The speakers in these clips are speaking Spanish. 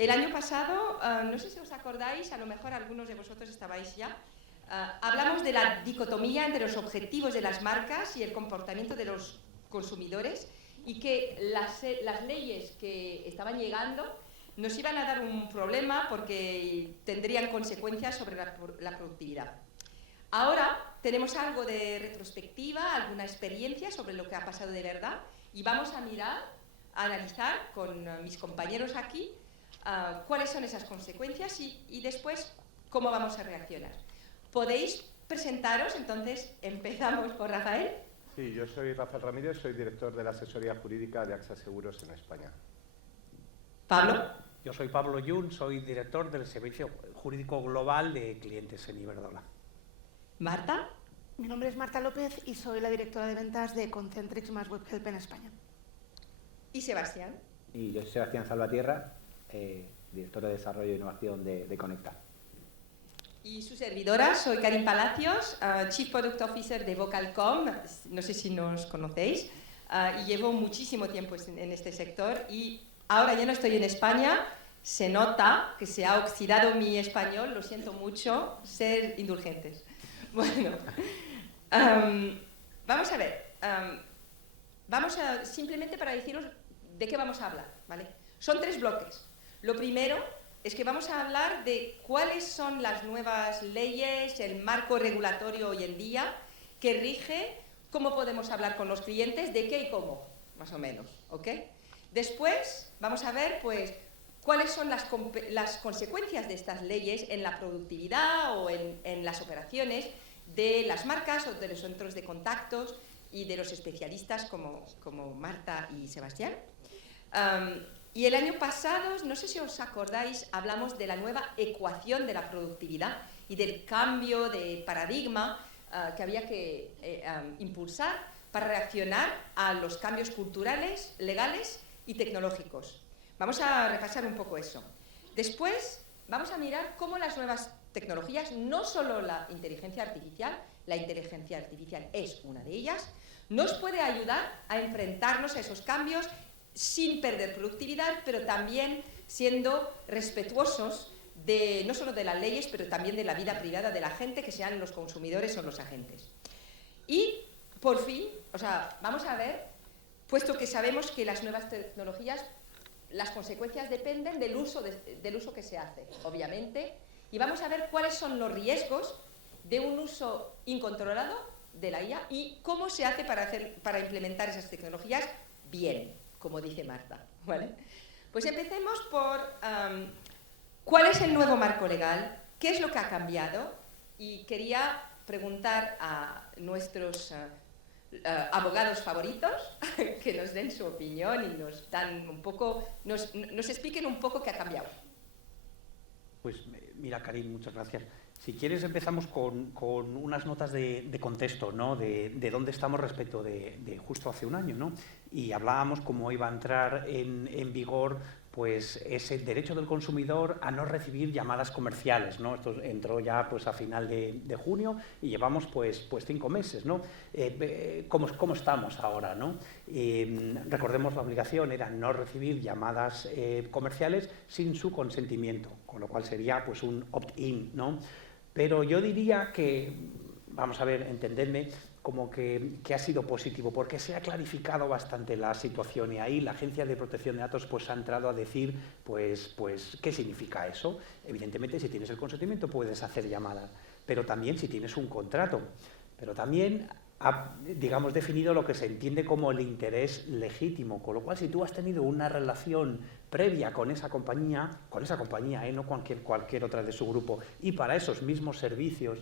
El año pasado, no sé si os acordáis, a lo mejor algunos de vosotros estabais ya, hablamos de la dicotomía entre los objetivos de las marcas y el comportamiento de los consumidores, y que las leyes que estaban llegando nos iban a dar un problema porque tendrían consecuencias sobre la productividad. Ahora tenemos algo de retrospectiva, alguna experiencia sobre lo que ha pasado de verdad, y vamos a mirar, a analizar con mis compañeros aquí cuáles son esas consecuencias y después cómo vamos a reaccionar. ¿Podéis presentaros? Entonces empezamos por Rafael. Sí, yo soy Rafael Ramírez, soy director de la asesoría jurídica de AXA Seguros en España. Pablo. Yo soy Pablo Yun, soy director del Servicio Jurídico Global de Clientes en Iberdrola. Marta. Mi nombre es Marta López y soy la directora de ventas de Concentrix más WebHelp en España. Y Sebastián. Y yo soy Sebastián Salvatierra, director de Desarrollo e Innovación de Conecta. Y su servidora, soy Karin Palacios, Chief Product Officer de Vocalcom, no sé si nos conocéis, y llevo muchísimo tiempo en este sector y ahora ya no estoy en España, se nota que se ha oxidado mi español, lo siento mucho, ser indulgentes. Bueno, vamos a ver, simplemente para deciros de qué vamos a hablar, ¿vale? Son 3 bloques. Lo primero es que vamos a hablar de cuáles son las nuevas leyes, el marco regulatorio hoy en día que rige cómo podemos hablar con los clientes, de qué y cómo, más o menos, ¿ok? Después vamos a ver, pues, cuáles son las consecuencias de estas leyes en la productividad o en las operaciones de las marcas o de los centros de contactos y de los especialistas como Marta y Sebastián. Y el año pasado, no sé si os acordáis, hablamos de la nueva ecuación de la productividad y del cambio de paradigma que había que impulsar para reaccionar a los cambios culturales, legales y tecnológicos. Vamos a repasar un poco eso. Después vamos a mirar cómo las nuevas tecnologías, no solo la inteligencia artificial es una de ellas, nos puede ayudar a enfrentarnos a esos cambios sin perder productividad, pero también siendo respetuosos no solo de las leyes, pero también de la vida privada de la gente, que sean los consumidores o los agentes. Y, por fin, vamos a ver, puesto que sabemos que las nuevas tecnologías, las consecuencias dependen del uso que se hace, obviamente, y vamos a ver cuáles son los riesgos de un uso incontrolado de la IA y cómo se hace para implementar esas tecnologías bien, como dice Marta, ¿vale? Pues empecemos por cuál es el nuevo marco legal, qué es lo que ha cambiado, y quería preguntar a nuestros abogados favoritos que nos den su opinión y nos expliquen un poco qué ha cambiado. Pues mira, Karin, muchas gracias. Si quieres empezamos con unas notas de contexto, ¿no? De dónde estamos respecto de justo hace un año, ¿no? Y hablábamos cómo iba a entrar en vigor pues ese derecho del consumidor a no recibir llamadas comerciales, ¿no? Esto entró ya pues a final de junio y llevamos pues 5 meses, ¿no? ¿Cómo estamos ahora, ¿no? Recordemos, la obligación era no recibir llamadas comerciales sin su consentimiento, con lo cual sería pues un opt-in, ¿no? Pero yo diría que, vamos a ver, entendedme, como que ha sido positivo, porque se ha clarificado bastante la situación y ahí la Agencia de Protección de Datos pues ha entrado a decir pues qué significa eso. Evidentemente, si tienes el consentimiento puedes hacer llamadas, pero también si tienes un contrato, pero también ha, digamos, definido lo que se entiende como el interés legítimo, con lo cual si tú has tenido una relación previa con esa compañía, no cualquier otra de su grupo, y para esos mismos servicios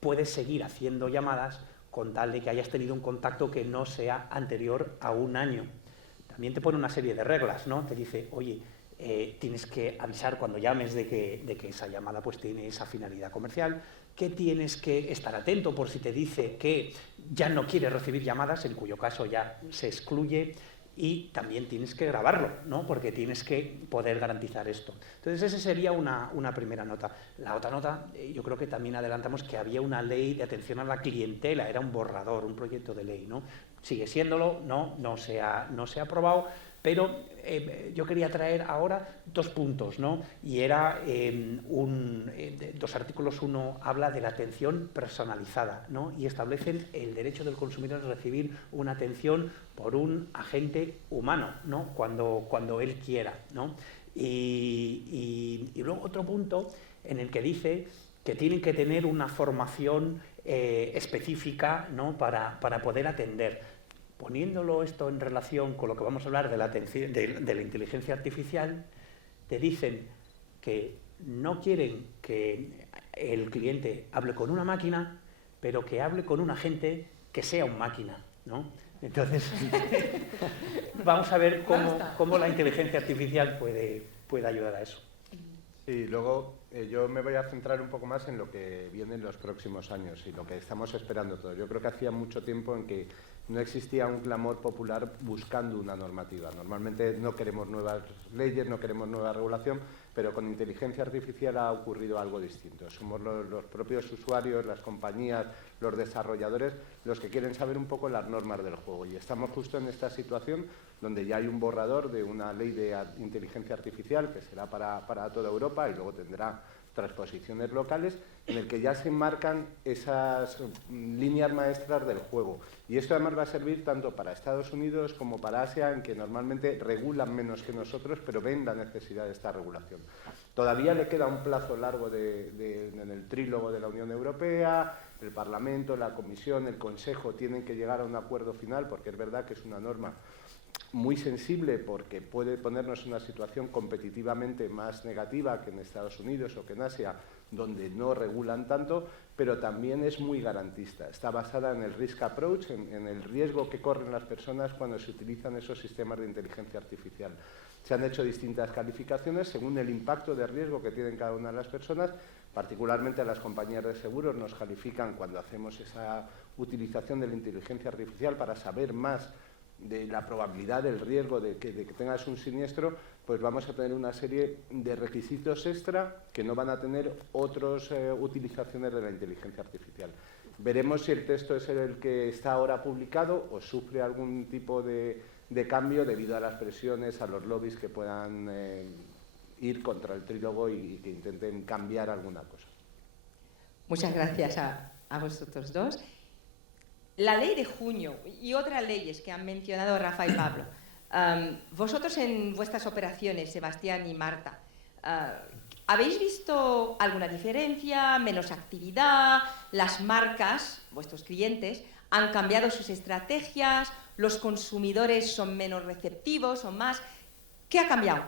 puedes seguir haciendo llamadas con tal de que hayas tenido un contacto que no sea anterior a un año. También te pone una serie de reglas, ¿no? Te dice, oye, tienes que avisar cuando llames de que esa llamada pues tiene esa finalidad comercial, que tienes que estar atento por si te dice que ya no quiere recibir llamadas, en cuyo caso ya se excluye, y también tienes que grabarlo, ¿no? Porque tienes que poder garantizar esto. Entonces, esa sería una primera nota. La otra nota, yo creo que también adelantamos que había una ley de atención a la clientela, era un borrador, un proyecto de ley, ¿no? Sigue siéndolo, no se ha aprobado, Pero yo quería traer ahora 2 puntos, ¿no? Y era 2 artículos. Uno habla de la atención personalizada, ¿no? Y establecen el derecho del consumidor a recibir una atención por un agente humano, ¿no? Cuando él quiera, ¿no? Y luego otro punto en el que dice que tienen que tener una formación específica, ¿no? para poder atender. Poniéndolo esto en relación con lo que vamos a hablar de la inteligencia artificial, te dicen que no quieren que el cliente hable con una máquina, pero que hable con un agente que sea un máquina, ¿no? Entonces, vamos a ver cómo la inteligencia artificial puede ayudar a eso. Y luego yo me voy a centrar un poco más en lo que viene en los próximos años y lo que estamos esperando todos. Yo creo que hacía mucho tiempo en que no existía un clamor popular buscando una normativa. Normalmente no queremos nuevas leyes, no queremos nueva regulación, pero con inteligencia artificial ha ocurrido algo distinto. Somos los propios usuarios, las compañías, los desarrolladores, los que quieren saber un poco las normas del juego. Y estamos justo en esta situación donde ya hay un borrador de una ley de inteligencia artificial que será para toda Europa y luego tendrá transposiciones locales, en el que ya se enmarcan esas líneas maestras del juego. Y esto además va a servir tanto para Estados Unidos como para Asia, en que normalmente regulan menos que nosotros, pero ven la necesidad de esta regulación. Todavía le queda un plazo largo en el trílogo de la Unión Europea, el Parlamento, la Comisión, el Consejo tienen que llegar a un acuerdo final, porque es verdad que es una norma muy sensible porque puede ponernos en una situación competitivamente más negativa que en Estados Unidos o que en Asia, donde no regulan tanto, pero también es muy garantista. Está basada en el risk approach, en el riesgo que corren las personas cuando se utilizan esos sistemas de inteligencia artificial. Se han hecho distintas calificaciones según el impacto de riesgo que tienen cada una de las personas. Particularmente a las compañías de seguros nos califican cuando hacemos esa utilización de la inteligencia artificial para saber más de la probabilidad del riesgo de que tengas un siniestro, pues vamos a tener una serie de requisitos extra que no van a tener otras utilizaciones de la inteligencia artificial. Veremos si el texto es el que está ahora publicado o sufre algún tipo de cambio debido a las presiones, a los lobbies que puedan ir contra el trílogo y que intenten cambiar alguna cosa. Muchas gracias a vosotros dos. La ley de junio y otras leyes que han mencionado Rafa y Pablo. Vosotros en vuestras operaciones, Sebastián y Marta, ¿habéis visto alguna diferencia, menos actividad? ¿Las marcas, vuestros clientes, han cambiado sus estrategias? ¿Los consumidores son menos receptivos o más? ¿Qué ha cambiado?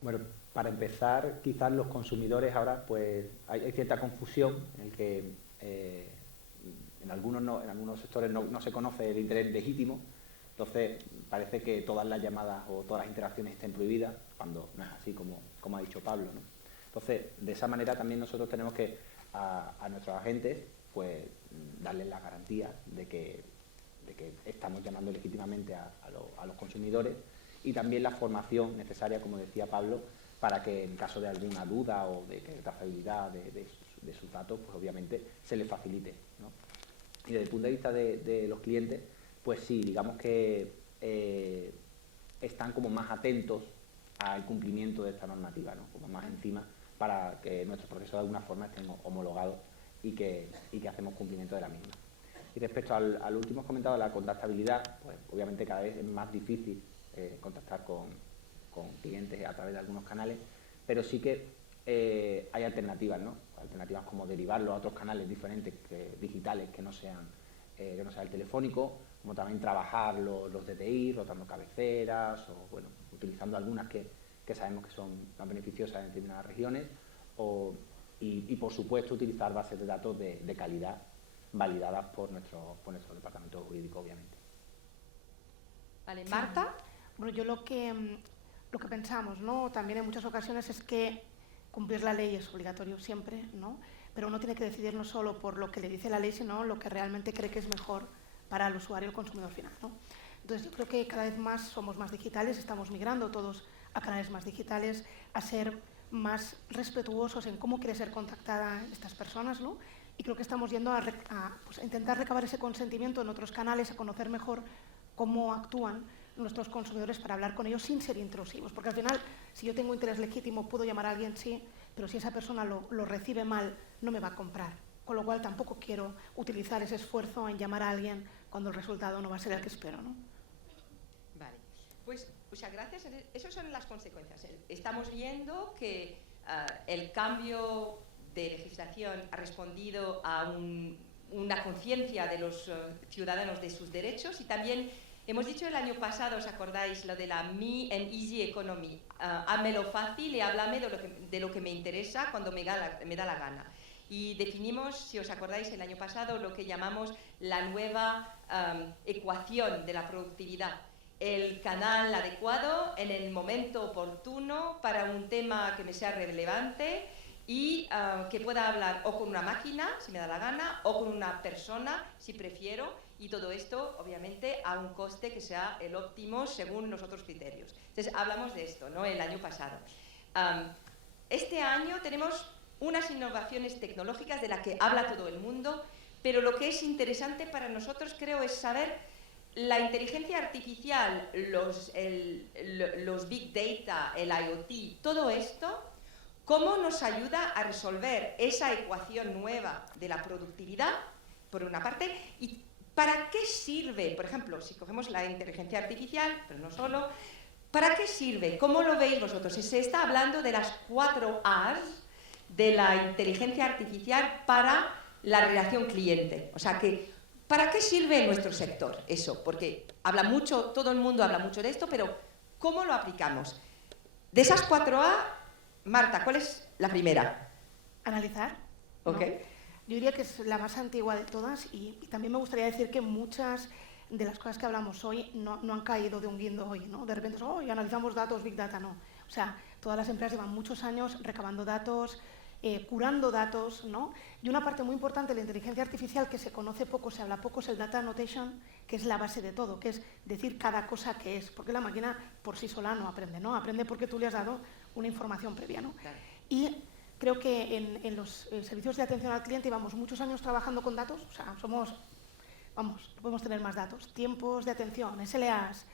Bueno, para empezar, quizás los consumidores ahora, pues hay cierta confusión en el que en algunos sectores no se conoce el interés legítimo, entonces parece que todas las llamadas o todas las interacciones estén prohibidas, cuando no es así como ha dicho Pablo, ¿no? Entonces, de esa manera también nosotros tenemos que a nuestros agentes pues darles la garantía de que estamos llamando legítimamente a los consumidores, y también la formación necesaria, como decía Pablo, para que en caso de alguna duda o de trazabilidad de sus datos, pues obviamente se les facilite, ¿no? Y desde el punto de vista de los clientes, pues sí, digamos que están como más atentos al cumplimiento de esta normativa, ¿no? Como más encima, para que nuestros procesos de alguna forma estén homologados y que hacemos cumplimiento de la misma. Y respecto al último comentado de la contactabilidad, pues obviamente cada vez es más difícil contactar con clientes a través de algunos canales, pero sí que hay alternativas, ¿no? Alternativas como derivarlo a otros canales diferentes, digitales, que no sea el telefónico, como también trabajar los DTI, rotando cabeceras, o bueno, utilizando algunas que sabemos que son más beneficiosas en determinadas regiones, y por supuesto utilizar bases de datos de calidad validadas por nuestro departamento jurídico, obviamente. Vale, Marta. Bueno, yo lo que pensamos, ¿no? También en muchas ocasiones es que cumplir la ley es obligatorio siempre, ¿no? Pero uno tiene que decidir no solo por lo que le dice la ley, sino lo que realmente cree que es mejor para el usuario, el consumidor final, ¿no? Entonces yo creo que cada vez más somos más digitales, estamos migrando todos a canales más digitales, a ser más respetuosos en cómo quiere ser contactada estas personas, ¿no? Y creo que estamos yendo a intentar recabar ese consentimiento en otros canales, a conocer mejor cómo actúan nuestros consumidores para hablar con ellos sin ser intrusivos. Porque al final, si yo tengo interés legítimo, puedo llamar a alguien, sí, pero si esa persona lo recibe mal, no me va a comprar. Con lo cual tampoco quiero utilizar ese esfuerzo en llamar a alguien cuando el resultado no va a ser el que espero, ¿no? Vale, pues muchas gracias. Esas son las consecuencias. Estamos viendo que el cambio de legislación ha respondido a una conciencia de los ciudadanos de sus derechos, y también hemos dicho el año pasado, ¿os acordáis? Lo de la Me and Easy Economy. Hámelo fácil y háblame de lo que me interesa cuando me da la gana. Y definimos, si os acordáis, el año pasado lo que llamamos la nueva ecuación de la productividad. El canal adecuado en el momento oportuno para un tema que me sea relevante y que pueda hablar o con una máquina, si me da la gana, o con una persona, si prefiero, y todo esto, obviamente, a un coste que sea el óptimo según los otros criterios. Entonces, hablamos de esto, ¿no?, el año pasado. Este año tenemos unas innovaciones tecnológicas de las que habla todo el mundo, pero lo que es interesante para nosotros, creo, es saber la inteligencia artificial, los big data, el IoT, todo esto, cómo nos ayuda a resolver esa ecuación nueva de la productividad, por una parte, y para qué sirve, por ejemplo, si cogemos la inteligencia artificial, pero no solo, ¿para qué sirve? ¿Cómo lo veis vosotros? Se está hablando de las 4 A's de la inteligencia artificial para la relación cliente. O sea que, ¿para qué sirve en nuestro sector eso? Porque habla mucho, todo el mundo habla mucho de esto, pero ¿cómo lo aplicamos? De esas 4A, Marta, ¿cuál es la primera? Analizar. Ok. ¿No? Yo diría que es la más antigua de todas, y también me gustaría decir que muchas de las cosas que hablamos hoy no han caído de un guindo hoy, ¿no? De repente, hoy analizamos datos, Big Data, no. O sea, todas las empresas llevan muchos años recabando datos, curando datos, ¿no? Y una parte muy importante de la inteligencia artificial que se conoce poco, se habla poco, es el data annotation, que es la base de todo, que es decir cada cosa que es, porque la máquina por sí sola no aprende, ¿no? Aprende porque tú le has dado una información previa, ¿no? Claro. Y creo que en los servicios de atención al cliente llevamos muchos años trabajando con datos, o sea, podemos tener más datos, tiempos de atención, SLAs,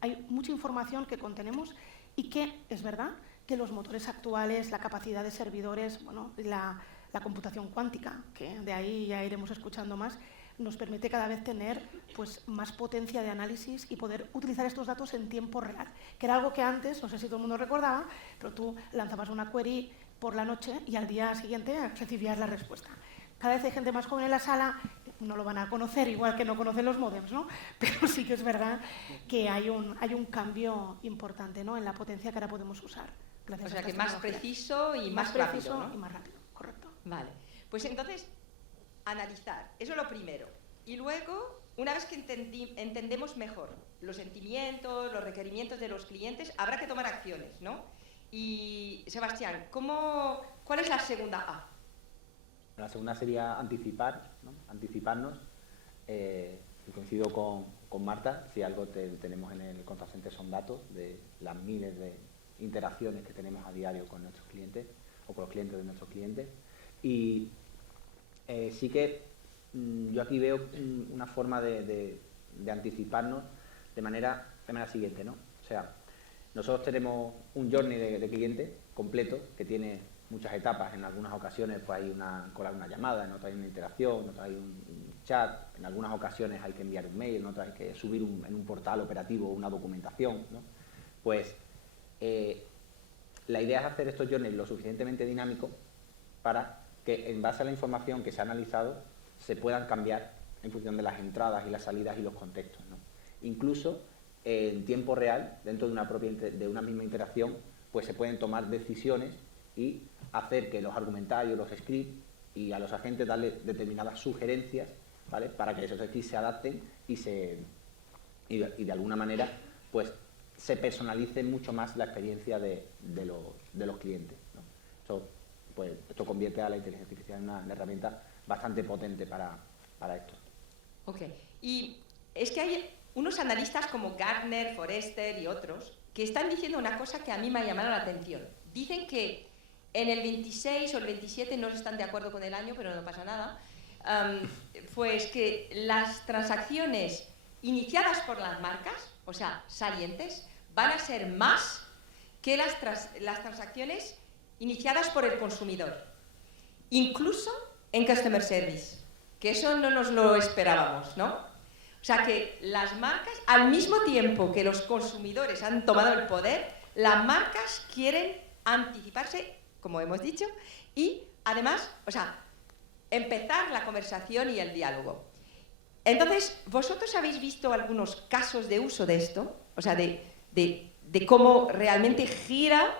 hay mucha información que contenemos y que, es verdad, que los motores actuales, la capacidad de servidores, bueno, la computación cuántica, que de ahí ya iremos escuchando más, nos permite cada vez tener pues, más potencia de análisis y poder utilizar estos datos en tiempo real, que era algo que antes, no sé si todo el mundo recordaba, pero tú lanzabas una query por la noche y al día siguiente recibías la respuesta. Cada vez hay gente más joven en la sala, no lo van a conocer, igual que no conocen los módems, ¿no? Pero sí que es verdad que hay un cambio importante, ¿no?, en la potencia que ahora podemos usar. Gracias O sea a que estas más tecnologías. preciso y más preciso rápido, ¿no? y más rápido, correcto. Vale, pues entonces, analizar, eso es lo primero. Y luego, una vez que entendemos mejor los sentimientos, los requerimientos de los clientes, habrá que tomar acciones, ¿no? Y, Sebastián, ¿cuál es la segunda A? La segunda sería anticipar, ¿no? Anticiparnos. Y coincido con Marta, si algo tenemos en el contact center son datos de las miles de interacciones que tenemos a diario con nuestros clientes o con los clientes de nuestros clientes. Y sí que yo aquí veo una forma de anticiparnos de manera siguiente, ¿no? O sea, nosotros tenemos un journey de cliente completo que tiene muchas etapas. En algunas ocasiones pues hay una llamada, en otras hay una interacción, en otras hay un chat, en algunas ocasiones hay que enviar un mail, en otras hay que subir en un portal operativo una documentación, ¿no? Pues la idea es hacer estos journeys lo suficientemente dinámicos para que en base a la información que se ha analizado se puedan cambiar en función de las entradas y las salidas y los contextos, ¿no? Incluso en tiempo real, dentro de una misma interacción, pues se pueden tomar decisiones y hacer que los argumentarios, los scripts y a los agentes darle determinadas sugerencias, ¿vale?, para que esos scripts se adapten y de alguna manera pues se personalice mucho más la experiencia de los clientes, ¿no? Esto convierte a la inteligencia artificial en una herramienta bastante potente para esto. Ok, y es que hay unos analistas como Gartner, Forrester y otros que están diciendo una cosa que a mí me ha llamado la atención. Dicen que en el 26 o el 27, no están de acuerdo con el año, pero no pasa nada, pues que las transacciones iniciadas por las marcas, o sea, salientes, van a ser más que las transacciones iniciadas por el consumidor, incluso en Customer Service, que eso no nos lo esperábamos, ¿no? O sea que las marcas, al mismo tiempo que los consumidores han tomado el poder, las marcas quieren anticiparse, como hemos dicho, y además, o sea, empezar la conversación y el diálogo. Entonces, ¿vosotros habéis visto algunos casos de uso de esto? O sea, de cómo realmente gira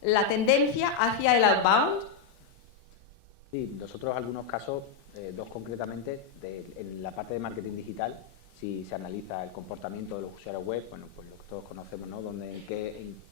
la tendencia hacia el outbound. Sí, nosotros algunos casos, dos concretamente, en la parte de marketing digital, si se analiza el comportamiento de los usuarios web, bueno, pues lo que todos conocemos, ¿no? En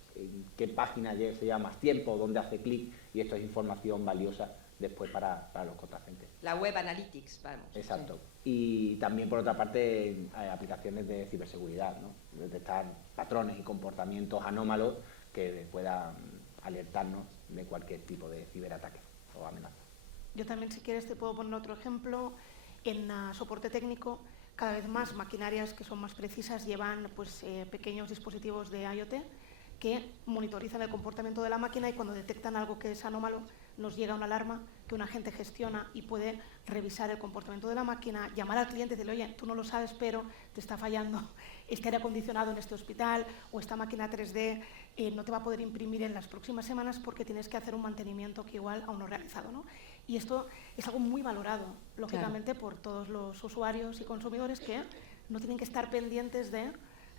qué página se lleva más tiempo, dónde hace clic, y esto es información valiosa después para los contactantes. La web analytics, vamos. Exacto. Sí. Y también, por otra parte, aplicaciones de ciberseguridad, ¿no? Detectar patrones y comportamientos anómalos que puedan alertarnos de cualquier tipo de ciberataque o amenaza. Yo también, si quieres, te puedo poner otro ejemplo. En soporte técnico, cada vez más maquinarias que son más precisas llevan pues, pequeños dispositivos de IoT que monitorizan el comportamiento de la máquina y cuando detectan algo que es anómalo, nos llega una alarma que un agente gestiona y puede revisar el comportamiento de la máquina, llamar al cliente y decirle, oye, tú no lo sabes, pero te está fallando este aire acondicionado en este hospital o esta máquina 3D no te va a poder imprimir en las próximas semanas porque tienes que hacer un mantenimiento que igual aún no realizado, ¿no? Y esto es algo muy valorado, lógicamente, claro, por todos los usuarios y consumidores que no tienen que estar pendientes de,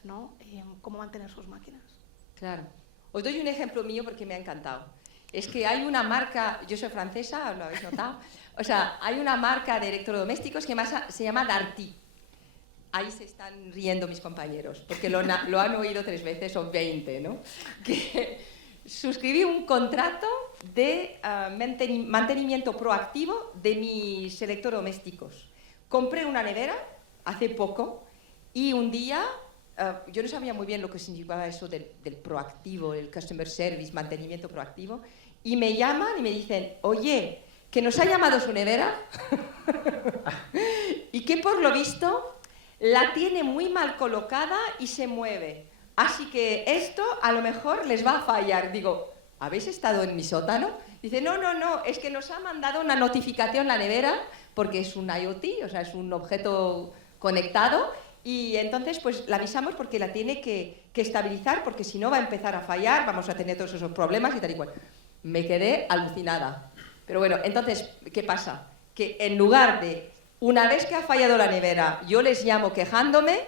¿no? Cómo mantener sus máquinas. Claro. Os doy un ejemplo mío porque me ha encantado. Es que hay una marca, yo soy francesa, lo habéis notado, o sea, hay una marca de electrodomésticos que se llama Darty. Ahí se están riendo mis compañeros, porque lo han oído 3 veces o 20, ¿no? Que suscribí un contrato de mantenimiento proactivo de mis electrodomésticos. Compré una nevera hace poco y un día... yo no sabía muy bien lo que significaba eso del proactivo, el customer service, mantenimiento proactivo, y me llaman y me dicen, oye, que nos ha llamado su nevera y que por lo visto la tiene muy mal colocada y se mueve. Así que esto a lo mejor les va a fallar. Digo, ¿habéis estado en mi sótano? Dice, no, es que nos ha mandado una notificación la nevera porque es un IoT, o sea, es un objeto conectado. Y entonces, pues la avisamos porque la tiene que estabilizar, porque si no va a empezar a fallar, vamos a tener todos esos problemas y tal y cual. Me quedé alucinada. Pero bueno, entonces, ¿qué pasa? Que en lugar de, una vez que ha fallado la nevera, yo les llamo quejándome,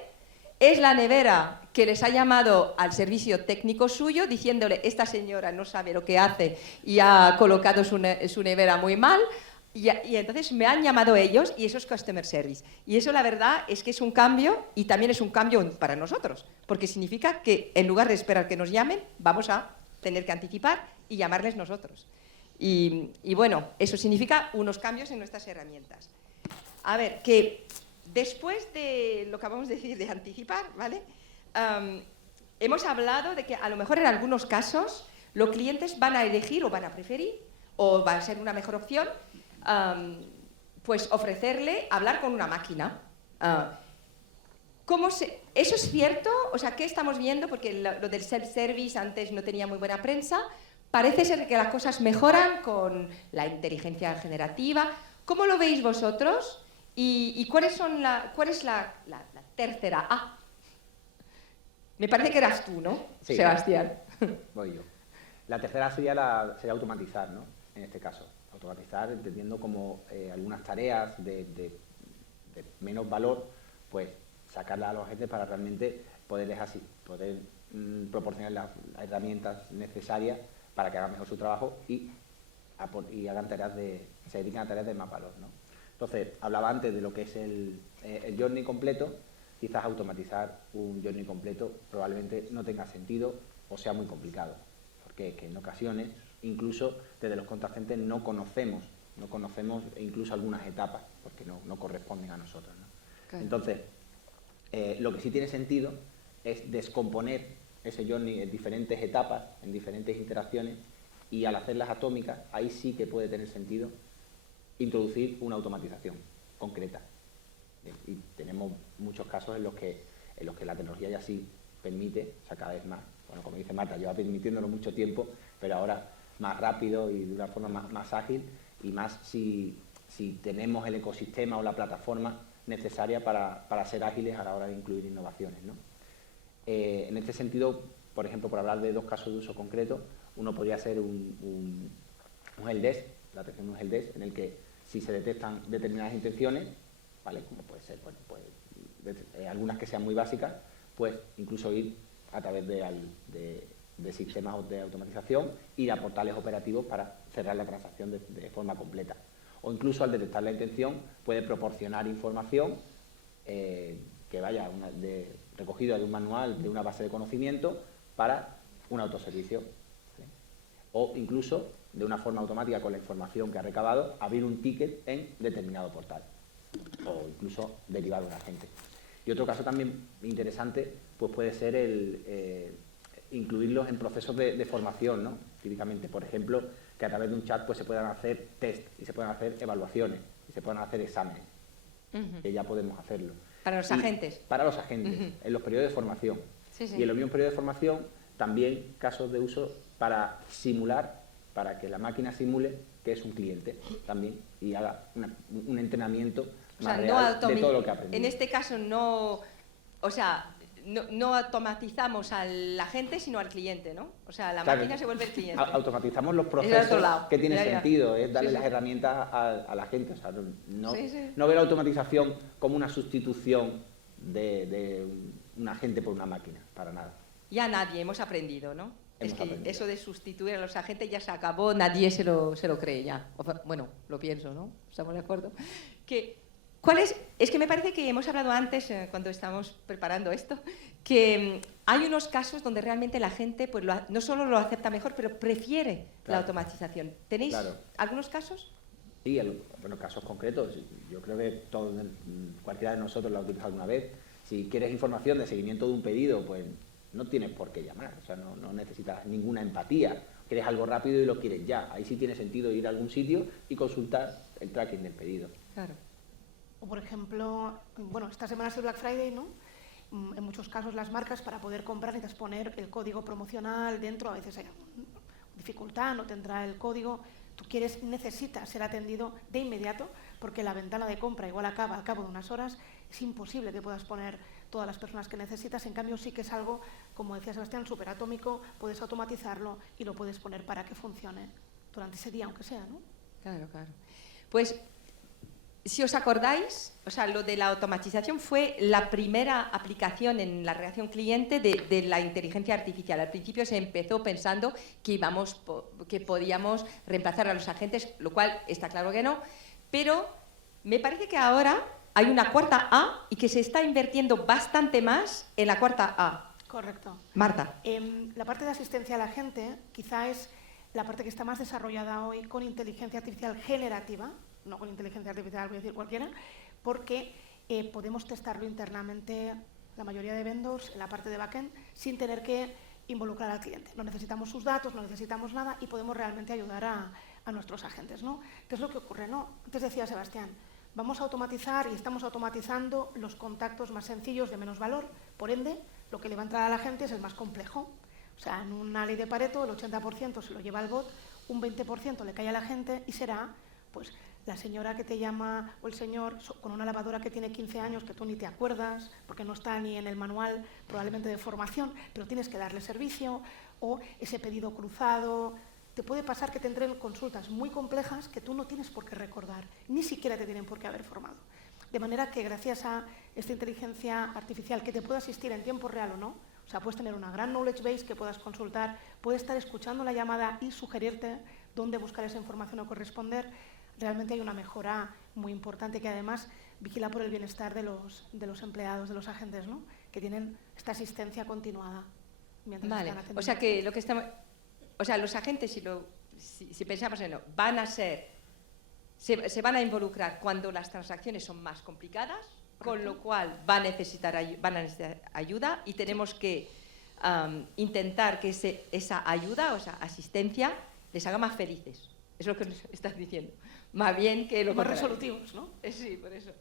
es la nevera que les ha llamado al servicio técnico suyo diciéndole, esta señora no sabe lo que hace y ha colocado su nevera muy mal. Y entonces me han llamado ellos y eso es Customer Service. Y eso la verdad es que es un cambio y también es un cambio para nosotros, porque significa que en lugar de esperar que nos llamen, vamos a tener que anticipar y llamarles nosotros. Y bueno, eso significa unos cambios en nuestras herramientas. A ver, que después de lo que acabamos de decir de anticipar, ¿vale? Hemos hablado de que a lo mejor en algunos casos los clientes van a elegir o van a preferir o va a ser una mejor opción pues ofrecerle hablar con una máquina. ¿Eso es cierto? O sea, ¿qué estamos viendo? Porque lo del self-service antes no tenía muy buena prensa. Parece ser que las cosas mejoran con la inteligencia generativa. ¿Cómo lo veis vosotros? ¿Y cuál es la tercera A? Me parece que eras tú, ¿no? Sí, Sebastián. Voy yo. La tercera sería automatizar, ¿no? En este caso. Automatizar, entendiendo como algunas tareas de menos valor, pues sacarlas a los agentes para realmente poder proporcionar las herramientas necesarias para que hagan mejor su trabajo y hagan se dediquen a tareas de más valor, ¿no? Entonces, hablaba antes de lo que es el journey completo. Quizás automatizar un journey completo probablemente no tenga sentido o sea muy complicado, porque en ocasiones incluso desde los contactantes no conocemos incluso algunas etapas, porque no corresponden a nosotros, ¿no? Claro. Entonces, lo que sí tiene sentido es descomponer ese journey en diferentes etapas, en diferentes interacciones, y al hacerlas atómicas, ahí sí que puede tener sentido introducir una automatización concreta. Y tenemos muchos casos en los que la tecnología ya sí permite, o sea, cada vez más, bueno, como dice Marta, lleva permitiéndolo mucho tiempo, pero ahora más rápido y de una forma más ágil, y más si tenemos el ecosistema o la plataforma necesaria para ser ágiles a la hora de incluir innovaciones, ¿no? En este sentido, por ejemplo, por hablar de 2 casos de uso concretos, uno podría ser un helpdesk, la atención de un helpdesk, en el que si se detectan determinadas intenciones, ¿vale? Como puede ser, bueno, pues, algunas que sean muy básicas, pues incluso ir a través de sistemas de automatización, ir a portales operativos para cerrar la transacción de forma completa. O incluso al detectar la intención puede proporcionar información que vaya recogida de un manual, de una base de conocimiento para un autoservicio, ¿sí? O incluso de una forma automática con la información que ha recabado abrir un ticket en determinado portal o incluso derivar un agente. Y otro caso también interesante pues puede ser el incluirlos en procesos de formación, ¿no? Típicamente, por ejemplo, que a través de un chat pues se puedan hacer test y se puedan hacer evaluaciones y se puedan hacer exámenes, que ya podemos hacerlo. Para los agentes. Para los agentes, en los periodos de formación. Sí, sí. Y en los mismos periodos de formación también casos de uso para simular, para que la máquina simule que es un cliente también y haga un entrenamiento más real de todo lo que ha aprendido. En este caso no, o sea, no automatizamos al agente, sino al cliente, ¿no? O sea, la máquina se vuelve el cliente. Automatizamos los procesos que tiene sentido, es darle sí, las herramientas a la gente. O sea, no ver la automatización como una sustitución de un agente por una máquina, para nada. Ya nadie, hemos aprendido, ¿no? Es que aprendido. eso de sustituir a los agentes ya se acabó, nadie se lo cree ya. Bueno, lo pienso, ¿no? ¿Estamos de acuerdo? Es que me parece que hemos hablado antes, cuando estábamos preparando esto, que hay unos casos donde realmente la gente pues, no solo lo acepta mejor, pero prefiere la automatización. ¿Tenéis algunos casos? Sí, bueno, casos concretos. Yo creo que cualquiera de nosotros lo ha utilizado alguna vez. Si quieres información de seguimiento de un pedido, pues no tienes por qué llamar. O sea, no necesitas ninguna empatía. Quieres algo rápido y lo quieres ya. Ahí sí tiene sentido ir a algún sitio y consultar el tracking del pedido. Claro. O, por ejemplo, bueno, esta semana es el Black Friday, ¿no? En muchos casos las marcas para poder comprar necesitas poner el código promocional dentro, a veces hay dificultad, no tendrá el código, tú necesitas ser atendido de inmediato porque la ventana de compra igual acaba al cabo de unas horas, es imposible que puedas poner todas las personas que necesitas, en cambio sí que es algo, como decía Sebastián, súper atómico, puedes automatizarlo y lo puedes poner para que funcione durante ese día, aunque sea, ¿no? Claro, claro. Pues, si os acordáis, o sea, lo de la automatización fue la primera aplicación en la relación cliente de la inteligencia artificial. Al principio se empezó pensando que podíamos reemplazar a los agentes, lo cual está claro que no, pero me parece que ahora hay una cuarta A y que se está invirtiendo bastante más en la cuarta A. Correcto. Marta. La parte de asistencia a la gente quizá es la parte que está más desarrollada hoy con inteligencia artificial generativa, no con inteligencia artificial, voy a decir cualquiera, porque podemos testarlo internamente, la mayoría de vendors, en la parte de backend, sin tener que involucrar al cliente. No necesitamos sus datos, no necesitamos nada y podemos realmente ayudar a nuestros agentes, ¿no? ¿Qué es lo que ocurre, no? Antes decía Sebastián, vamos a automatizar y estamos automatizando los contactos más sencillos de menos valor, por ende, lo que le va a entrar a la gente es el más complejo. O sea, en una ley de Pareto, el 80% se lo lleva el bot, un 20% le cae a la gente y será, pues, la señora que te llama o el señor con una lavadora que tiene 15 años que tú ni te acuerdas porque no está ni en el manual probablemente de formación, pero tienes que darle servicio, o ese pedido cruzado. Te puede pasar que te entren consultas muy complejas que tú no tienes por qué recordar, ni siquiera te tienen por qué haber formado. De manera que gracias a esta inteligencia artificial que te puede asistir en tiempo real o no, o sea, puedes tener una gran knowledge base que puedas consultar, puedes estar escuchando la llamada y sugerirte dónde buscar esa información o corresponder. Realmente hay una mejora muy importante que además vigila por el bienestar de los empleados, de los agentes, ¿no? Que tienen esta asistencia continuada. Vale, o sea que lo que estamos, o sea, los agentes, si pensamos en ello, se van a involucrar cuando las transacciones son más complicadas, con lo cual van a necesitar ayuda y tenemos que intentar que esa ayuda, o sea, asistencia, les haga más felices. Es lo que nos estás diciendo. Más bien que lo más contrario. resolutivos, ¿no? Sí, por eso.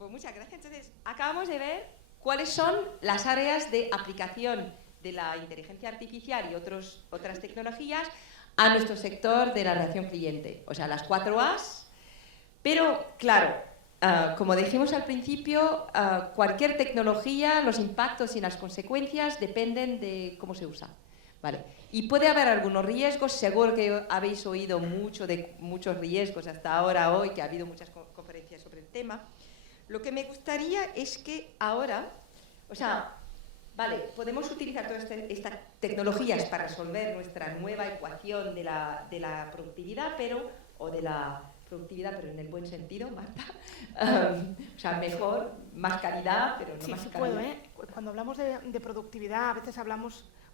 Pues muchas gracias. Entonces, acabamos de ver cuáles son las áreas de aplicación de la inteligencia artificial y otras tecnologías a nuestro sector de la relación cliente. O sea, las 4 A's. Pero, claro, como dijimos al principio, cualquier tecnología, los impactos y las consecuencias dependen de cómo se usa. Vale. Y puede haber algunos riesgos, seguro que habéis oído muchos riesgos hasta ahora, hoy, que ha habido muchas conferencias sobre el tema. Lo que me gustaría es que ahora, o sea, vale, podemos utilizar todas estas tecnologías para resolver nuestra nueva ecuación de la productividad, pero en el buen sentido, Marta. O sea, mejor, más calidad, pero no sí, más sí calidad. puedo, ¿eh? Cuando hablamos de productividad, a veces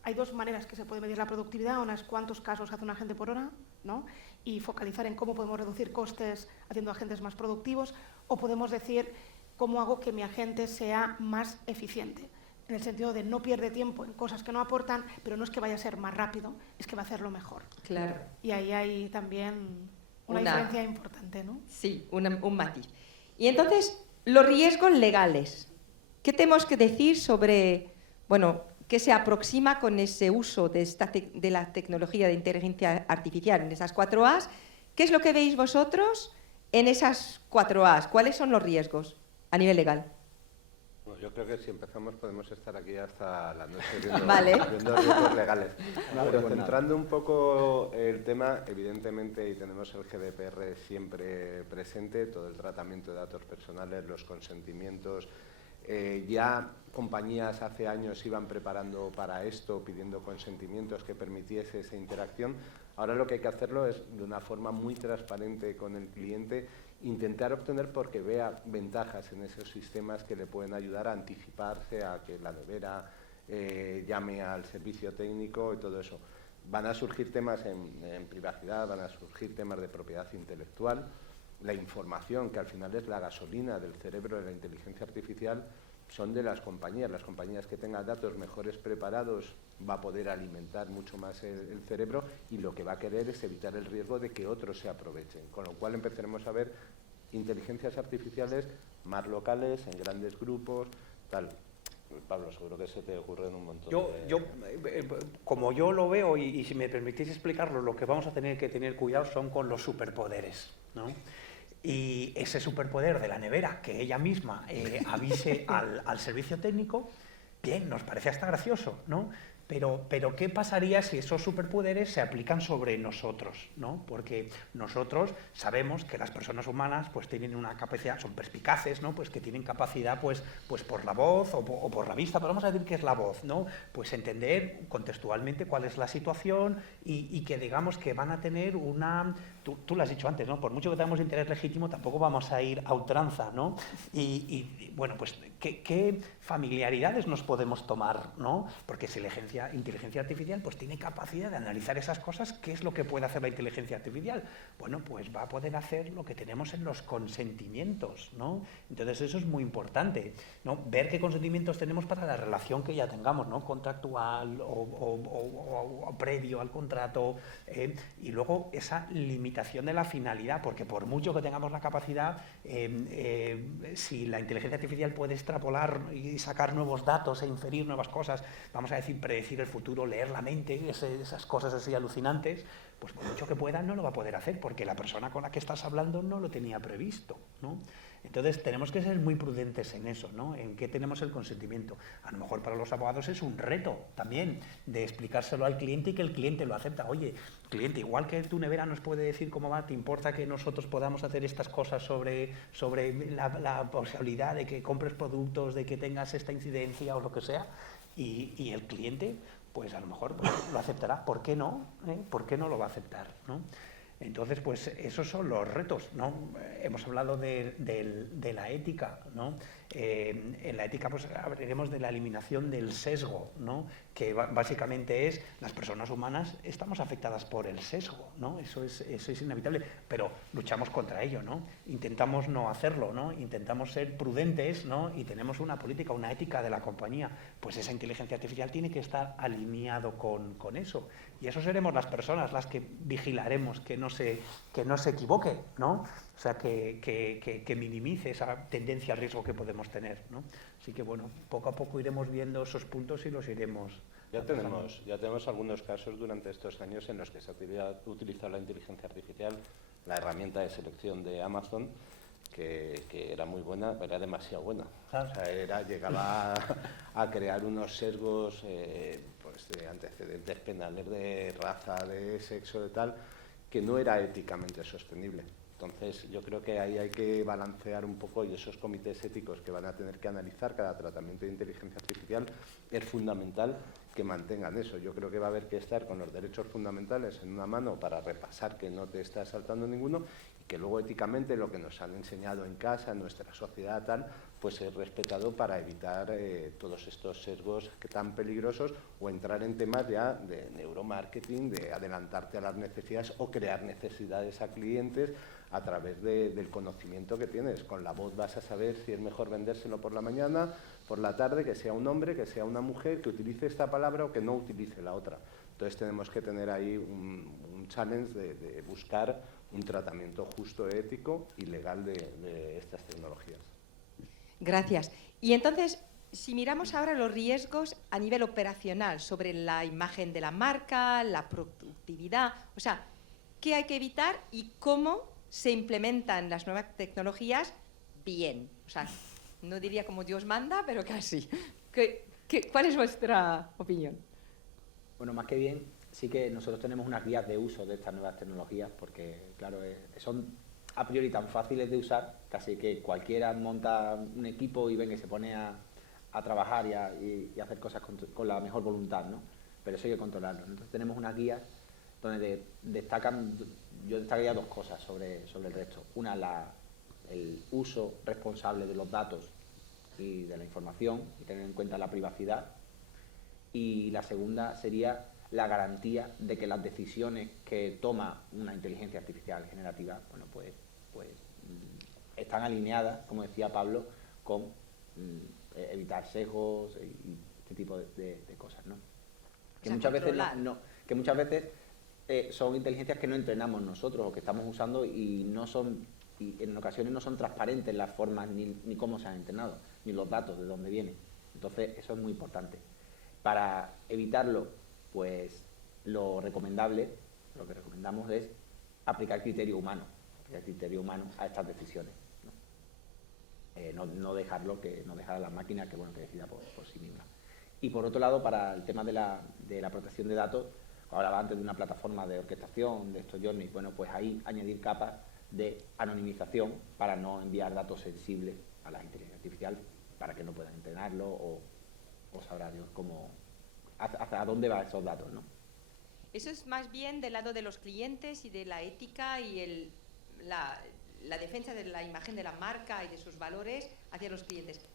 hay 2 maneras que se puede medir la productividad. Una es cuántos casos hace un agente por hora, ¿no? Y focalizar en cómo podemos reducir costes haciendo agentes más productivos, o podemos decir cómo hago que mi agente sea más eficiente, en el sentido de no pierde tiempo en cosas que no aportan, pero no es que vaya a ser más rápido, es que va a hacerlo mejor. Claro. Y ahí hay también una diferencia importante, ¿no? Sí, un matiz. Y entonces, los riesgos legales. ¿Qué tenemos que decir sobre, bueno, qué se aproxima con ese uso de la tecnología de inteligencia artificial en esas 4 A's? ¿Qué es lo que veis vosotros en esas 4 A's? ¿Cuáles son los riesgos a nivel legal? Bueno, yo creo que si empezamos podemos estar aquí hasta la noche viendo, Vale. viendo riesgos legales. No, Pero pues centrando un poco el tema, evidentemente, y tenemos el GDPR siempre presente, todo el tratamiento de datos personales, los consentimientos. Ya compañías hace años iban preparando para esto, pidiendo consentimientos que permitiese esa interacción. Ahora lo que hay que hacerlo es de una forma muy transparente con el cliente, intentar obtener porque vea ventajas en esos sistemas que le pueden ayudar a anticiparse a que la nevera llame al servicio técnico y todo eso. Van a surgir temas en privacidad, van a surgir temas de propiedad intelectual. La información, que al final es la gasolina del cerebro de la inteligencia artificial, son de las compañías. Las compañías que tengan datos mejores preparados va a poder alimentar mucho más el cerebro, y lo que va a querer es evitar el riesgo de que otros se aprovechen. Con lo cual empezaremos a ver inteligencias artificiales más locales, en grandes grupos, tal. Pablo, seguro que se te ocurren un montón Como yo lo veo, y si me permitís explicarlo, lo que vamos a tener que tener cuidado son con los superpoderes, ¿no? Y ese superpoder de la nevera, que ella misma avise al servicio técnico, bien, nos parece hasta gracioso, ¿no? Pero ¿qué pasaría si esos superpoderes se aplican sobre nosotros, ¿no? Porque nosotros sabemos que las personas humanas pues tienen una capacidad, son perspicaces, ¿no? Pues que tienen capacidad pues por la voz o por la vista, pero vamos a decir que es la voz, ¿no? Pues entender contextualmente cuál es la situación y que digamos que van a tener una... Tú lo has dicho antes, ¿no? Por mucho que tengamos interés legítimo, tampoco vamos a ir a ultranza, ¿no? Y bueno, pues ¿qué familiaridades nos podemos tomar, ¿no? Porque si la inteligencia artificial pues tiene capacidad de analizar esas cosas, ¿qué es lo que puede hacer la inteligencia artificial? Bueno, pues va a poder hacer lo que tenemos en los consentimientos, ¿no? Entonces eso es muy importante, ¿no? Ver qué consentimientos tenemos para la relación que ya tengamos, ¿no? Contractual o previo al contrato, y luego esa limitación de la finalidad, porque por mucho que tengamos la capacidad, si la inteligencia artificial puede extrapolar y sacar nuevos datos e inferir nuevas cosas, vamos a decir, predecir el futuro, leer la mente, esas cosas así alucinantes, pues por mucho que pueda no lo va a poder hacer, porque la persona con la que estás hablando no lo tenía previsto, ¿no? Entonces tenemos que ser muy prudentes en eso, ¿no? En qué tenemos el consentimiento. A lo mejor para los abogados es un reto también de explicárselo al cliente y que el cliente lo acepta. Oye, cliente, igual que tu nevera nos puede decir cómo va, ¿te importa que nosotros podamos hacer estas cosas sobre la posibilidad de que compres productos, de que tengas esta incidencia o lo que sea? Y el cliente, pues a lo mejor lo aceptará. ¿Por qué no? ¿Por qué no lo va a aceptar, ¿no? Entonces, pues esos son los retos, ¿no? Hemos hablado de la ética, ¿no? En la ética pues hablaremos de la eliminación del sesgo, ¿no? que básicamente es, las personas humanas estamos afectadas por el sesgo, ¿no? Eso es inevitable, pero luchamos contra ello, ¿no? Intentamos no hacerlo, ¿no? Intentamos ser prudentes, ¿no? Y tenemos una política, una ética de la compañía. Pues esa inteligencia artificial tiene que estar alineado con eso. Y eso seremos las personas las que vigilaremos que no se equivoque, ¿no? O sea, que minimice esa tendencia al riesgo que podemos tener, ¿no? Así que, bueno, poco a poco iremos viendo esos puntos y los iremos... Ya tenemos algunos casos durante estos años en los que se ha utilizado la inteligencia artificial, la herramienta de selección de Amazon, que era muy buena, pero era demasiado buena. O sea, llegaba a crear unos sesgos pues de antecedentes penales, de raza, de sexo, de tal, que no era éticamente sostenible. Entonces, yo creo que ahí hay que balancear un poco, y esos comités éticos que van a tener que analizar cada tratamiento de inteligencia artificial, es fundamental que mantengan eso. Yo creo que va a haber que estar con los derechos fundamentales en una mano para repasar que no te está saltando ninguno, y que luego éticamente lo que nos han enseñado en casa, en nuestra sociedad tal, pues es respetado para evitar todos estos sesgos que tan peligrosos, o entrar en temas ya de neuromarketing, de adelantarte a las necesidades o crear necesidades a clientes a través del conocimiento que tienes. Con la voz vas a saber si es mejor vendérselo por la mañana, por la tarde, que sea un hombre, que sea una mujer, que utilice esta palabra o que no utilice la otra. Entonces tenemos que tener ahí un challenge de buscar un tratamiento justo, ético y legal de estas tecnologías. Gracias. Y entonces, si miramos ahora los riesgos a nivel operacional sobre la imagen de la marca, la productividad, o sea, ¿qué hay que evitar y cómo se implementan las nuevas tecnologías bien? O sea, no diría como Dios manda, pero casi. ¿Cuál es vuestra opinión? Bueno, más que bien, sí que nosotros tenemos unas guías de uso de estas nuevas tecnologías, porque, claro, son a priori tan fáciles de usar, casi que cualquiera monta un equipo y ven que se pone a trabajar y hacer cosas con la mejor voluntad, ¿no? Pero eso hay que controlarlo. Entonces tenemos unas guías donde yo destacaría dos cosas sobre el resto. Una, el uso responsable de los datos y de la información, y tener en cuenta la privacidad. Y la segunda sería la garantía de que las decisiones que toma una inteligencia artificial generativa, bueno, pues están alineadas, como decía Pablo, con evitar sesgos y este tipo de cosas, ¿no? Que muchas veces son inteligencias que no entrenamos nosotros o que estamos usando y en ocasiones no son transparentes las formas ni cómo se han entrenado, ni los datos de dónde vienen. Entonces, eso es muy importante. Para evitarlo, pues lo que recomendamos es aplicar criterio humano a estas decisiones. No dejar a las máquinas que decida por sí mismas. Y por otro lado, para el tema de la protección de datos, hablaba antes de una plataforma de orquestación de estos journeys, bueno, pues ahí añadir capas de anonimización para no enviar datos sensibles a la inteligencia artificial para que no puedan entrenarlo o sabrá Dios hacia dónde van esos datos, ¿no? Eso es más bien del lado de los clientes y de la ética y la defensa de la imagen de la marca y de sus valores hacia los clientes.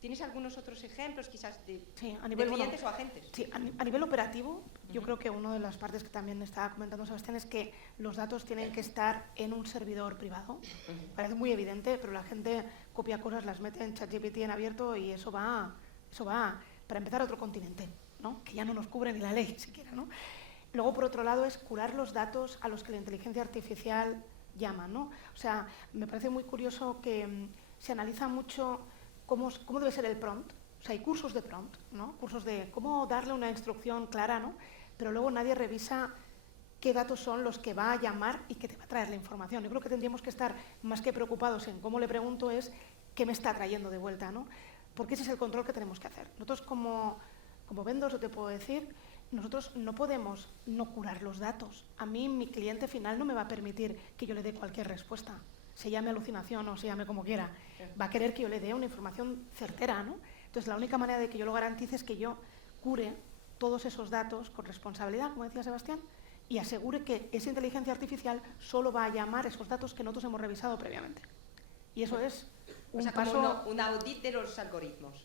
¿Tienes algunos otros ejemplos quizás de clientes o agentes? Sí, a nivel operativo, yo creo que una de las partes que también estaba comentando Sebastián es que los datos tienen que estar en un servidor privado. Parece muy evidente, pero la gente copia cosas, las mete en ChatGPT en abierto y eso va para empezar a otro continente, ¿no? Que ya no nos cubre ni la ley siquiera, ¿no? Luego, por otro lado, es curar los datos a los que la inteligencia artificial llama, ¿no? O sea, me parece muy curioso que se analiza mucho cómo debe ser el prompt. O sea, hay cursos de prompt, ¿no? Cursos de cómo darle una instrucción clara, ¿no? Pero luego nadie revisa qué datos son los que va a llamar y que te va a traer la información. Yo creo que tendríamos que estar más que preocupados en cómo le pregunto es qué me está trayendo de vuelta, ¿no? Porque ese es el control que tenemos que hacer. Nosotros como vendors, yo te puedo decir, nosotros no podemos no curar los datos. A mí, mi cliente final no me va a permitir que yo le dé cualquier respuesta. Se llame alucinación o se llame como quiera. Va a querer que yo le dé una información certera, ¿no? Entonces, la única manera de que yo lo garantice es que yo cure todos esos datos con responsabilidad, como decía Sebastián, y asegure que esa inteligencia artificial solo va a llamar esos datos que nosotros hemos revisado previamente. Y eso es un paso... como un audit de los algoritmos.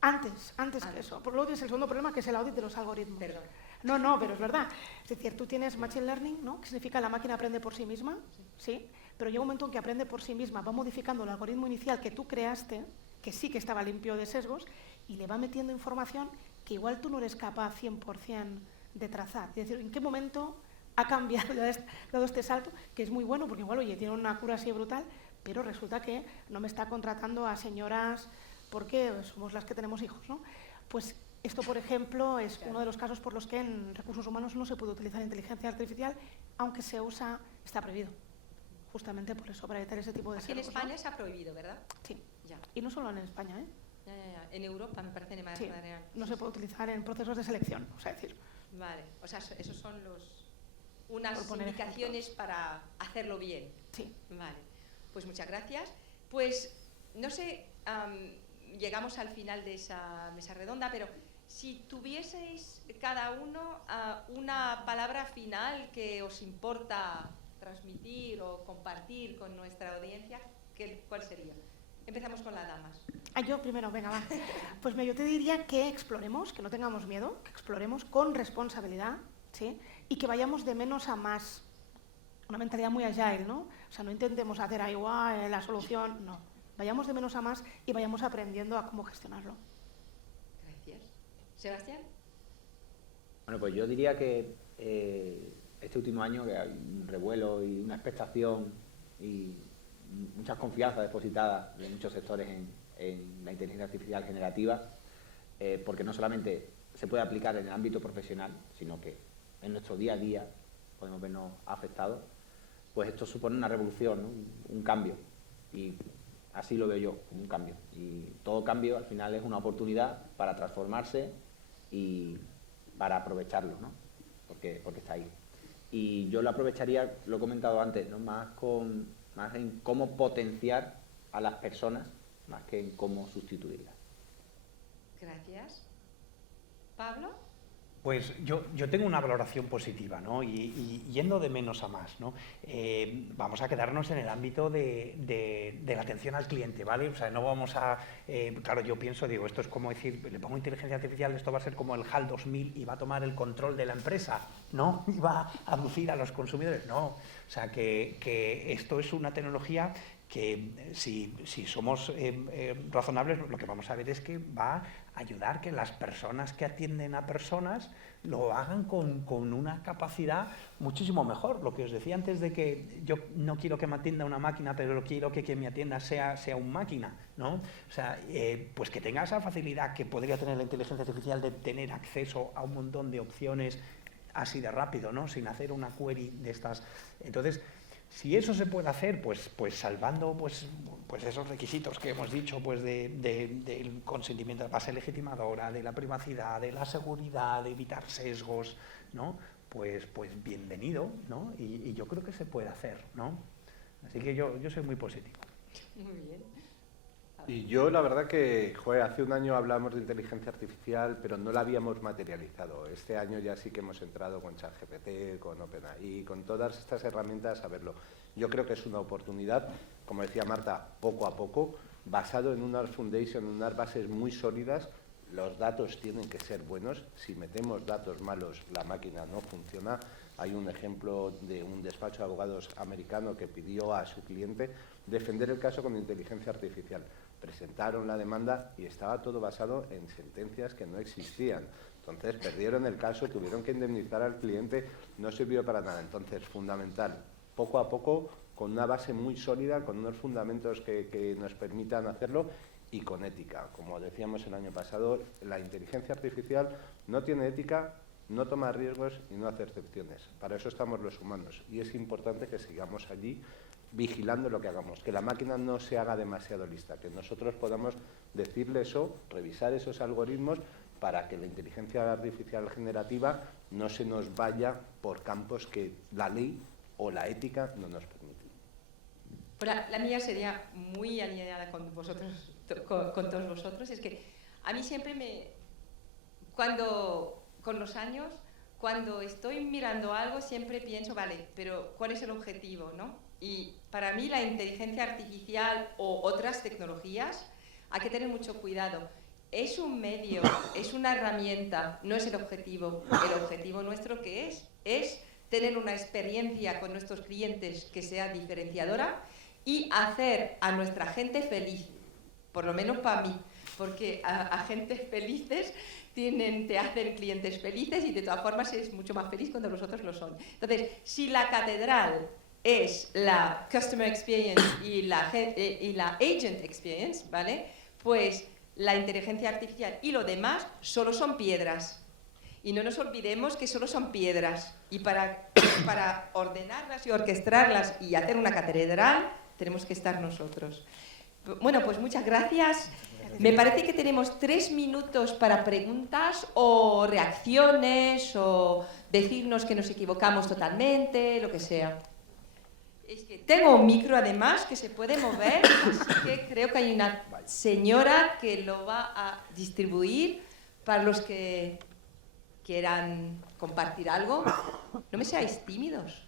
Antes que eso. Por luego tienes el segundo problema, que es el audit de los algoritmos. Perdón. No, pero es verdad. Es decir, tú tienes Machine Learning, ¿no? Que significa la máquina aprende por sí misma, ¿sí? Pero llega un momento en que aprende por sí misma, va modificando el algoritmo inicial que tú creaste, que sí que estaba limpio de sesgos, y le va metiendo información que igual tú no eres capaz 100% de trazar. Es decir, ¿en qué momento ha cambiado, dado este salto? Que es muy bueno, porque igual, oye, tiene una cura así brutal, pero resulta que no me está contratando a señoras porque somos las que tenemos hijos, ¿no? Pues esto, por ejemplo, es uno de los casos por los que en recursos humanos no se puede utilizar inteligencia artificial, aunque se usa, está prohibido. Justamente por eso, para evitar ese tipo de Aquí en sesgos, España ¿no? se ha prohibido, ¿verdad? Sí. Ya. Y no solo en España, ¿eh? Ya. En Europa me parece más Sí. real. No se puede utilizar en procesos de selección, o sea, decir. Vale, o sea, esos son unas Por poner indicaciones para hacerlo bien. Sí. Vale, pues muchas gracias. Pues, no sé, llegamos al final de esa mesa redonda, pero si tuvieseis cada uno una palabra final que os importa transmitir o compartir con nuestra audiencia, ¿cuál sería? Empezamos con las damas. Yo primero, venga, va. Pues yo te diría que exploremos, que no tengamos miedo, que exploremos con responsabilidad, ¿sí? Y que vayamos de menos a más. Una mentalidad muy agile, ¿no? O sea, no intentemos hacer ahí la solución, no. Vayamos de menos a más y vayamos aprendiendo a cómo gestionarlo. Gracias. Sebastián. Bueno, pues yo diría que este último año que hay un revuelo y una expectación y muchas confianzas depositadas de muchos sectores en la inteligencia artificial generativa, porque no solamente se puede aplicar en el ámbito profesional, sino que en nuestro día a día podemos vernos afectados, pues esto supone una revolución, ¿no? Un cambio, y así lo veo yo, como un cambio. Y todo cambio al final es una oportunidad para transformarse y para aprovecharlo, ¿no? Porque está ahí. Y yo lo aprovecharía, lo he comentado antes, ¿no? más en cómo potenciar a las personas, más que en cómo sustituirlas. Gracias. ¿Pablo? Pues yo tengo una valoración positiva, ¿no? Y yendo de menos a más, ¿no? Vamos a quedarnos en el ámbito de la atención al cliente, ¿vale? O sea, no vamos a... claro, yo pienso, digo, esto es como decir, le pongo inteligencia artificial, esto va a ser como el HAL 2000 y va a tomar el control de la empresa, ¿no? Y va a aducir a los consumidores, no. O sea, que esto es una tecnología que si somos razonables, lo que vamos a ver es que va a ayudar que las personas que atienden a personas lo hagan con una capacidad muchísimo mejor. Lo que os decía antes de que yo no quiero que me atienda una máquina, pero quiero que quien me atienda sea un máquina, ¿no? O sea, pues que tenga esa facilidad que podría tener la inteligencia artificial de tener acceso a un montón de opciones así de rápido, ¿no? Sin hacer una query de estas. Entonces, si eso se puede hacer, pues salvando pues esos requisitos que hemos dicho, pues del consentimiento de base legitimadora, de la privacidad, de la seguridad, de evitar sesgos, ¿no? Pues bienvenido, ¿no? Y yo creo que se puede hacer, ¿no? Así que yo soy muy positivo. Muy bien. Y yo la verdad que, hace un año hablamos de inteligencia artificial, pero no la habíamos materializado. Este año ya sí que hemos entrado con ChatGPT, con OpenAI, con todas estas herramientas a verlo. Yo creo que es una oportunidad, como decía Marta, poco a poco, basado en unas foundation, en unas bases muy sólidas. Los datos tienen que ser buenos. Si metemos datos malos, la máquina no funciona. Hay un ejemplo de un despacho de abogados americano que pidió a su cliente defender el caso con inteligencia artificial. Presentaron la demanda y estaba todo basado en sentencias que no existían. Entonces perdieron el caso, tuvieron que indemnizar al cliente, no sirvió para nada. Entonces, fundamental, poco a poco, con una base muy sólida, con unos fundamentos que nos permitan hacerlo y con ética. Como decíamos el año pasado, la inteligencia artificial no tiene ética, no toma riesgos y no hace excepciones. Para eso estamos los humanos y es importante que sigamos allí vigilando lo que hagamos, que la máquina no se haga demasiado lista, que nosotros podamos decirle eso, revisar esos algoritmos para que la inteligencia artificial generativa no se nos vaya por campos que la ley o la ética no nos permiten. Pues la mía sería muy alineada con vosotros, con todos vosotros. Es que a mí siempre con los años, cuando estoy mirando algo, siempre pienso, vale, pero ¿cuál es el objetivo, no? Y para mí la inteligencia artificial o otras tecnologías hay que tener mucho cuidado. es un medio, es una herramienta, no es el objetivo. El objetivo nuestro, ¿qué es? Es tener una experiencia con nuestros clientes que sea diferenciadora y hacer a nuestra gente feliz, por lo menos para mí, porque a gentes felices te hacen clientes felices y de todas formas es mucho más feliz cuando los otros lo son. Entonces, si la catedral es la Customer Experience y la Agent Experience, ¿vale? Pues la inteligencia artificial y lo demás solo son piedras. Y no nos olvidemos que solo son piedras. Y para ordenarlas y orquestarlas y hacer una catedral, tenemos que estar nosotros. Bueno, pues muchas gracias. Me parece que tenemos 3 minutos para preguntas o reacciones o decirnos que nos equivocamos totalmente, lo que sea. Es que tengo un micro además que se puede mover, así que creo que hay una señora que lo va a distribuir para los que quieran compartir algo. No me seáis tímidos.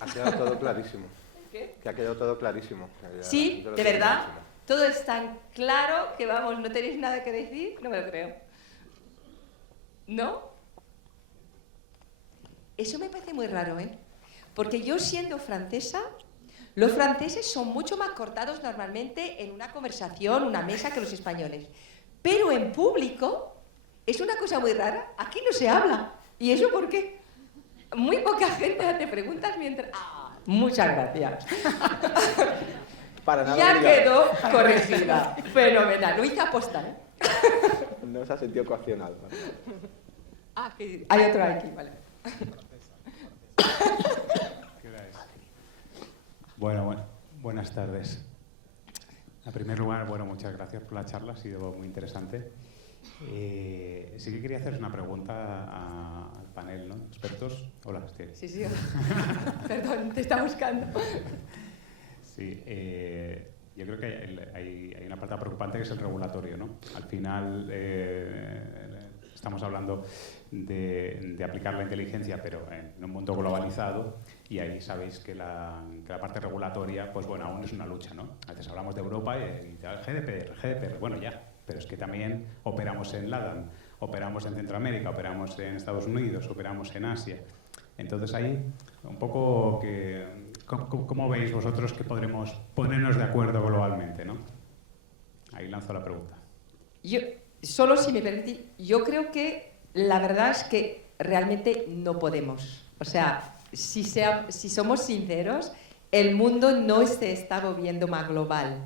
Ha quedado todo clarísimo. ¿Qué? Que ha quedado todo clarísimo. Sí, de verdad. Todo es tan claro que, vamos, ¿no tenéis nada que decir? No me lo creo. ¿No? Eso me parece muy raro, ¿eh? Porque yo, siendo francesa, los franceses son mucho más cortados normalmente en una conversación, una mesa, que los españoles. Pero en público es una cosa muy rara. Aquí no se habla. ¿Y eso por qué? Muy poca gente hace preguntas mientras... ¡Ah! Muchas gracias. Para nada Ya obligado. quedó corregida. Fenomenal. Lo hice aposta, ¿eh? No se ha sentido coaccionado. Ah, que hay otro aquí, vale. ¿Qué hora es? Bueno, buenas tardes. En primer lugar, bueno, muchas gracias por la charla, ha sido muy interesante. Sí que quería hacer una pregunta al panel, ¿no? Expertos. Hola, Sí, sí. Perdón, te está buscando. Sí, yo creo que hay una parte preocupante que es el regulatorio, ¿no? Al final estamos hablando de aplicar la inteligencia, pero en un mundo globalizado, y ahí sabéis que la parte regulatoria, pues bueno, aún es una lucha, ¿no? A veces hablamos de Europa y GDPR, bueno, ya, pero es que también operamos en LATAM, operamos en Centroamérica, operamos en Estados Unidos, operamos en Asia. Entonces ahí un poco que... ¿Cómo veis vosotros que podremos ponernos de acuerdo globalmente, ¿no? Ahí lanzo la pregunta. Yo, solo si me permitís, yo creo que la verdad es que realmente no podemos. O sea, si somos sinceros, el mundo no se está volviendo más global.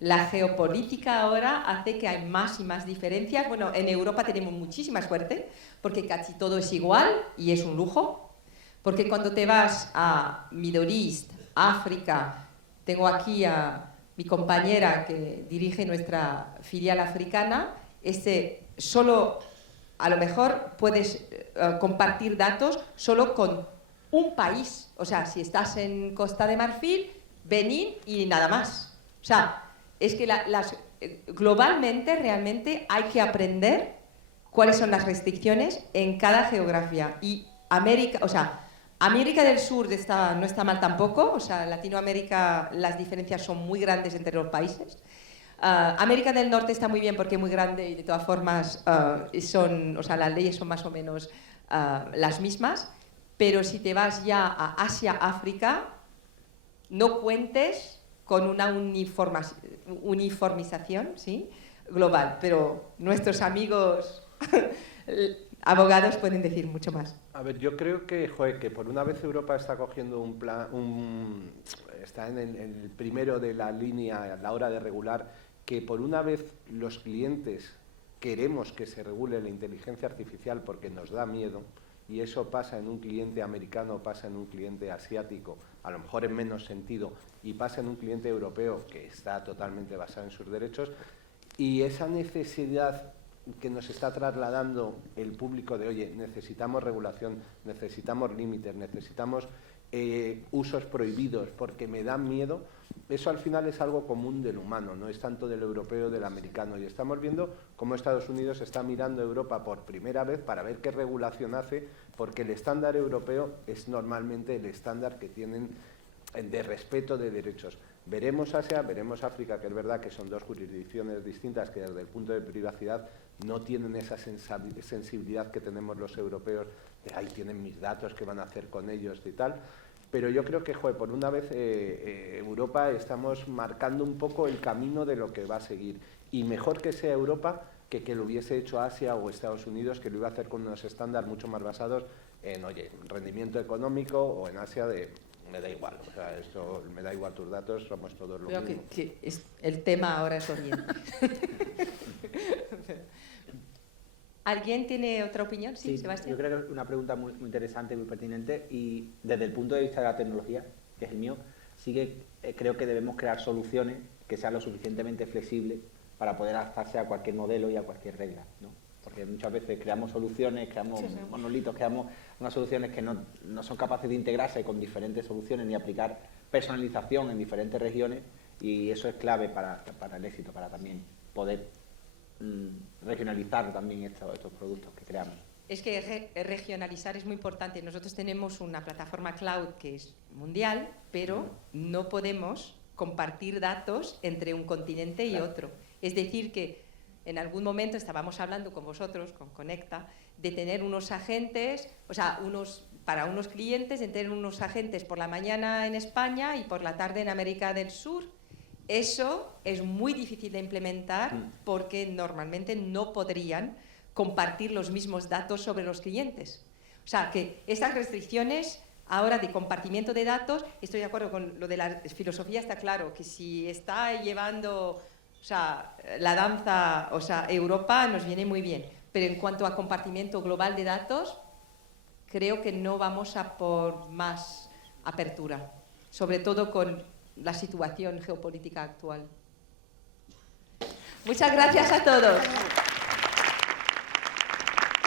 La geopolítica ahora hace que hay más y más diferencias. Bueno, en Europa tenemos muchísima suerte porque casi todo es igual y es un lujo. Porque cuando te vas a Middle East, África, tengo aquí a mi compañera que dirige nuestra filial africana, solo a lo mejor puedes compartir datos solo con un país. O sea, si estás en Costa de Marfil, Benín y nada más. O sea, es que globalmente realmente hay que aprender cuáles son las restricciones en cada geografía. Y América del Sur no está mal tampoco, o sea, Latinoamérica las diferencias son muy grandes entre los países. América del Norte está muy bien porque es muy grande y de todas formas las leyes son más o menos las mismas, pero si te vas ya a Asia, África, no cuentes con una uniformización, ¿sí?, global, pero nuestros amigos abogados pueden decir mucho más. A ver, yo creo que por una vez Europa está cogiendo un plan, está en el primero de la línea a la hora de regular, que por una vez los clientes queremos que se regule la inteligencia artificial porque nos da miedo, y eso pasa en un cliente americano, pasa en un cliente asiático, a lo mejor en menos sentido, y pasa en un cliente europeo que está totalmente basado en sus derechos, y esa necesidad que nos está trasladando el público de, oye, necesitamos regulación, necesitamos límites, necesitamos usos prohibidos porque me dan miedo, eso al final es algo común del humano, no es tanto del europeo, del americano, y estamos viendo cómo Estados Unidos está mirando a Europa por primera vez para ver qué regulación hace, porque el estándar europeo es normalmente el estándar que tienen de respeto de derechos. Veremos Asia, veremos África, que es verdad que son dos jurisdicciones distintas que desde el punto de privacidad no tienen esa sensibilidad que tenemos los europeos, de ahí tienen mis datos, qué van a hacer con ellos y tal. Pero yo creo que, joder, por una vez Europa estamos marcando un poco el camino de lo que va a seguir. Y mejor que sea Europa que lo hubiese hecho Asia o Estados Unidos, que lo iba a hacer con unos estándares mucho más basados en, oye, rendimiento económico, o en Asia de me da igual, o sea, esto me da igual tus datos, somos todos lo Creo mismo. que el tema ahora es Oriente. ¿Alguien tiene otra opinión? Sí, Sebastián. Yo creo que es una pregunta muy interesante, muy pertinente, y desde el punto de vista de la tecnología, que es el mío, sí que creo que debemos crear soluciones que sean lo suficientemente flexibles para poder adaptarse a cualquier modelo y a cualquier regla, ¿no? Porque muchas veces creamos soluciones, creamos monolitos, creamos unas soluciones que no son capaces de integrarse con diferentes soluciones ni aplicar personalización en diferentes regiones, y eso es clave para el éxito, para también poder regionalizar también estos productos que creamos. Es que regionalizar es muy importante. Nosotros tenemos una plataforma cloud que es mundial, pero no podemos compartir datos entre un continente y otro. Es decir, que en algún momento estábamos hablando con vosotros, con Conecta, de tener unos agentes, o sea, para unos clientes, de tener unos agentes por la mañana en España y por la tarde en América del Sur. Eso es muy difícil de implementar porque normalmente no podrían compartir los mismos datos sobre los clientes. O sea, que estas restricciones ahora de compartimiento de datos, estoy de acuerdo con lo de la filosofía, está claro, que si está llevando, o sea, la danza, o sea, Europa nos viene muy bien, pero en cuanto a compartimiento global de datos, creo que no vamos a por más apertura, sobre todo con la situación geopolítica actual. Muchas gracias a todos.